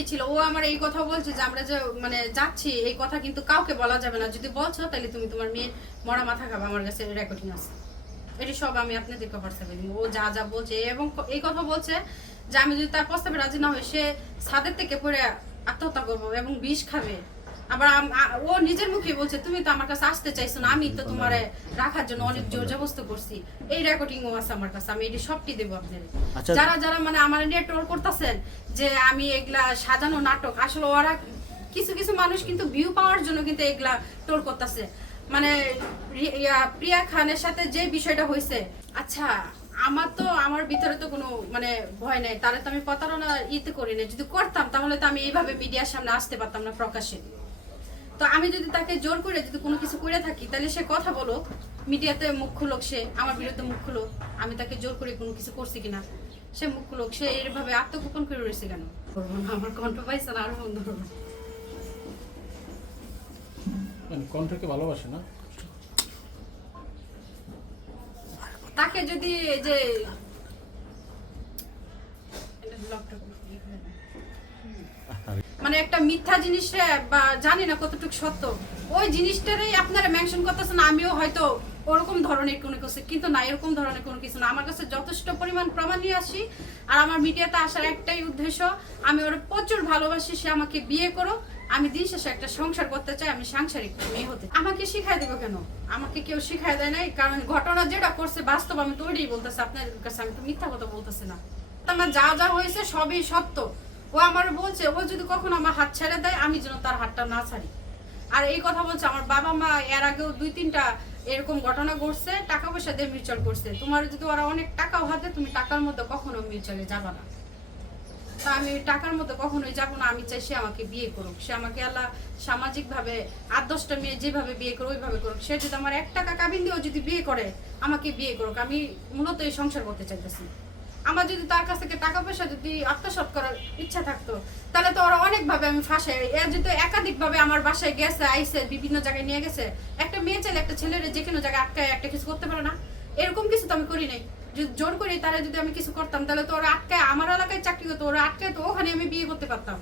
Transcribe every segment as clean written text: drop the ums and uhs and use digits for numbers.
ভিতরেই ছিল। ও আমার এই কথা বলছে যে আমরা যে মানে যাচ্ছি এই কথা কিন্তু কাউকে বলা যাবে না, যদি বলছো তাহলে তুমি তোমার মেয়ের মরা মাথা খাবা। আমার কাছে রেকর্ডিং আছে, এটি সব আমি আপনাদেরকে হোয়াটসঅ্যাপে দিব। ও যা যা বলছে এবং এই কথা বলছে যে আমি যদি তার প্রস্তাবে রাজি না হই সে ছাদের থেকে পড়ে আত্মহত্যা করবো এবং বিষ খাবে। আবার ও নিজের মুখে বলছে তুমি তো আমার কাছে আসতে চাইছো না, আমি তো তোমার রাখার জন্য অনেক জোর জবরদস্তি করছি। এই রেকর্ডিংও আছে আমার কাছে, আমি এটি সবটি দেবো আপনাদের। যারা যারা মানে আমার নিয়ে ট্রোল করতেছেন যে আমি এগুলা সাজানো নাটক, আসলে ওরা কিছু কিছু মানুষ কিন্তু ভিউ পাওয়ার জন্য কিন্তু এগুলা ট্রোল করতেছে। মানে প্রিয়া খানের সাথে যে বিষয়টা হয়েছে, আচ্ছা আমার ভিতরে তো কোনো মানে ভয় নাই, তাহলে তো আমি প্রতারণা ইতে করি না। যদি করতাম তাহলে তো আমি এইভাবে মিডিয়ার সামনে আসতে পারতাম না প্রকাশ্যে। তো আমি যদি তাকে জোর করে যদি কোনো কিছু করে থাকি তাহলে সে কথা বলো, মিডিয়াতে মুখ খুলুক, সে আমার বিরুদ্ধে মুখ খুলুক, আমি তাকে জোর করে কোনো কিছু করছি কিনা সে মুখ খুলুক। সে এইভাবে আত্মগোপন করে রয়েছে কেন? করবো না, আমার কণ্ঠ পাইছে না, আরো বন্ধ করবো। কণ্ঠকে ভালোবাসে না, তাকে যদি যে মানে একটা মিথ্যা জিনিসে বা জানি না কতটুকু সত্য, ওই জিনিসটারই আপনারা মেনশন করতেছেন। আমিও হয়তো ওরকম ধরনের কোনো কিছু, কিন্তু না, এরকম ধরনের কোনো কিছু না। আমার কাছে যথেষ্ট পরিমাণ প্রমাণ নিয়ে আসি। আর আমার মিডিয়াতে আসার একটাই উদ্দেশ্য, আমি ওরা প্রচুর ভালোবাসি, সে আমাকে বিয়ে করো, আমি দিন শেষে একটা সংসার করতে চাই, আমি সাংসারিক মেয়ে হতে। আমাকে শিখাই দেবো কেন? আমাকে কেউ শিখাই দেয় নাই, কারণ ঘটনা যেটা করছে বাস্তব, আমি তো ওইটাই বলতেছি আপনাদের কাছে, আমি তো মিথ্যা কথা বলতেছি না। আমার যা যা হয়েছে সবই সত্য। ও আমার বলছে ও যদি কখনো আমার হাত ছেড়ে দেয় আমি যেন তার হাতটা না ছাড়ি। আর এই কথা বলছে আমার বাবা মা, এর আগেও 2-3টা এরকম ঘটনা ঘটছে, টাকা পয়সা দিয়ে মিউচুয়াল করছে। তোমার যদি ওরা অনেক টাকাও হাতে, তুমি টাকার মধ্যে কখনো মিউচুয়ালে যাবা না। তা আমি টাকার মধ্যে কখনোই যাবো না। আমি চাই সে আমাকে বিয়ে করুক, সে আমাকে আল্লাহ সামাজিক ভাবে 8-10টা মেয়ে যেভাবে বিয়ে করে ওইভাবে করুক। সে যদি আমার 1 টাকা কাবিন দিয়েও যদি বিয়ে করে আমাকে বিয়ে করুক। আমি মূলত এই সংসার করতে চাইতেছি। আমার যদি তার কাছ থেকে টাকা পয়সা যদি আত্মসাৎ করার ইচ্ছা থাকতো তাহলে তো ওরা অনেকভাবে আমি ফাঁসে, এর যদি একাধিকভাবে আমার বাসায় গেছে আইসে বিভিন্ন জায়গায় নিয়ে গেছে। একটা মেয়ে চাইলে একটা ছেলের যে কোনো জায়গায় আটকায় একটা কিছু করতে পারে না, এরকম কিছু তো আমি করি নাই। যদি জোর করি তাহলে যদি আমি কিছু করতাম তাহলে তো ওরা আটকায় আমার এলাকায় চাকরি করতো, ওরা আটকায় তো ওখানে আমি বিয়ে করতে পারতাম।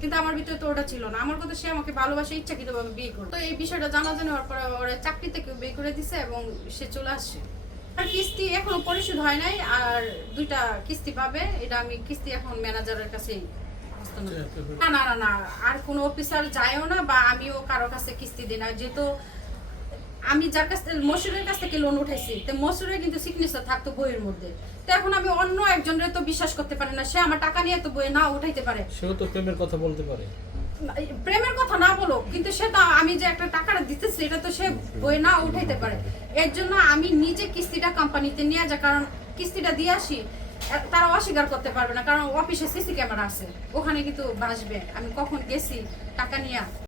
কিন্তু আমার ভিতরে তো ওটা ছিল না। আমার কথা সে আমাকে ভালোবাসে, ইচ্ছাকৃতভাবে বিয়ে করতো। তো এই বিষয়টা জানা জানি ওর পরে ওরা চাকরি থেকে বিয়ে করে দিছে এবং সে চলে আসছে। আর কিস্তি এখনো পরিশোধ হয় নাই, আর 2টা কিস্তি পাবে। এটা আমি কিস্তি এখন ম্যানেজারের কাছেই না না না না আর কোনো অফিসার যায়ও না, বা আমিও কারো কাছে কিস্তি দিই না। যেহেতু আমি যার কাছ থেকে মসুরের কাছ থেকে লোন উঠাইছি, তো মসুরে কিন্তু সিগনেচার থাকতো বইয়ের মধ্যে। তো এখন আমি অন্য একজনের তো বিশ্বাস করতে পারি না, সে আমার টাকা নিয়ে তো বইয়ে না উঠাইতে পারে। সেও তো প্রেমের কথা বলতে পারে। প্রেমের কথা না বলো, কিন্তু সে তো আমি যে একটা টাকাটা দিতেছি এটা তো সে বইয়ে না উঠাইতে পারে। এর জন্য আমি নিজে কিস্তিটা কোম্পানিতে নিয়ে যাই, কারণ কিস্তিটা দিয়ে আসি তারা অস্বীকার করতে পারবে না, কারণ অফিসে সিসি ক্যামেরা আছে, ওখানে কিন্তু বাসবে আমি কখন গেছি টাকা নিয়ে।